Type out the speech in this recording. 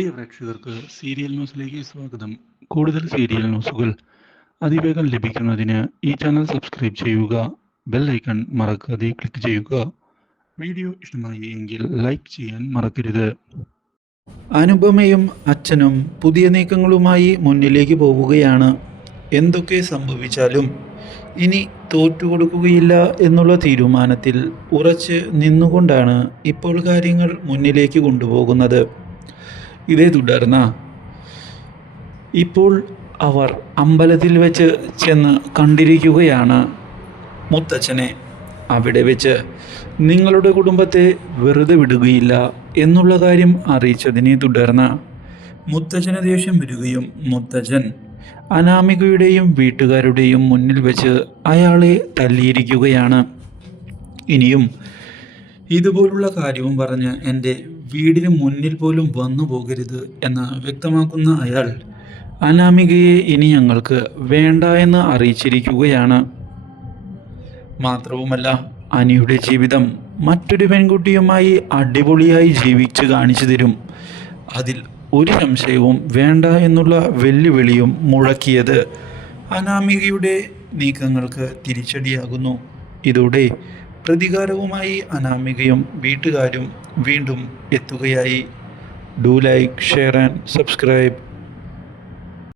പ്രിയ പ്രേക്ഷകർക്ക് സീരിയൽ ന്യൂസിലേക്ക് സ്വാഗതം. കൂടുതൽ സീരിയൽ ന്യൂസുകൾ അതിവേഗം ലഭിക്കുന്നതിന് ഈ ചാനൽ സബ്സ്ക്രൈബ് ചെയ്യുക ബെൽ ഐക്കൺ മറക്കാതെ ക്ലിക്ക് ചെയ്യുക. വീഡിയോ ഇഷ്ടമായി എങ്കിൽ ലൈക്ക് ചെയ്യാൻ മറക്കരുത്. അനുപമയും അച്ഛനും പുതിയ നീക്കങ്ങളുമായി മുന്നിലേക്ക് പോവുകയാണ്. എന്തൊക്കെ സംഭവിച്ചാലും ഇനി തോറ്റുകൊടുക്കുകയില്ല എന്നുള്ള തീരുമാനത്തിൽ ഉറച്ച് നിന്നുകൊണ്ടാണ് ഇപ്പോൾ കാര്യങ്ങൾ മുന്നിലേക്ക് കൊണ്ടുപോകുന്നത്. ഇതേ തുടർന്ന് ഇപ്പോൾ അവർ അമ്പലത്തിൽ വെച്ച് ചെന്ന് കണ്ടിരിക്കുകയാണ് മുത്തച്ഛനെ. അവിടെ വെച്ച് നിങ്ങളുടെ കുടുംബത്തെ വെറുതെ വിടുകയില്ല എന്നുള്ള കാര്യം അറിയിച്ചതിനെ തുടർന്ന് മുത്തച്ഛന് ദേഷ്യം വരികയും മുത്തച്ഛൻ അനാമികയുടെയും വീട്ടുകാരുടെയും മുന്നിൽ വെച്ച് അയാളെ തല്ലിയിരിക്കുകയാണ്. ഇനിയും ഇതുപോലുള്ള കാര്യവും പറഞ്ഞ് എന്റെ വീടിന് മുന്നിൽ പോലും വന്നു പോകരുത് എന്ന് വ്യക്തമാക്കുന്ന അയാൾ അനാമികയെ ഇനി ഞങ്ങൾക്ക് വേണ്ട എന്ന് അറിയിച്ചിരിക്കുകയാണ്. മാത്രവുമല്ല അനിയുടെ ജീവിതം മറ്റൊരു പെൺകുട്ടിയുമായി അടിപൊളിയായി ജീവിച്ചു കാണിച്ചു തരും. അതിൽ ഒരു സംശയവും വേണ്ട എന്നുള്ള വെല്ലുവിളിയും മുഴക്കിയത് അനാമികയുടെ നീക്കങ്ങൾക്ക് തിരിച്ചടിയാകുന്നു. ഇതോടെ പ്രതികാരവുമായി അനാമികയും വീട്ടുകാരും വീണ്ടും എത്തുകയായി. Do like share and subscribe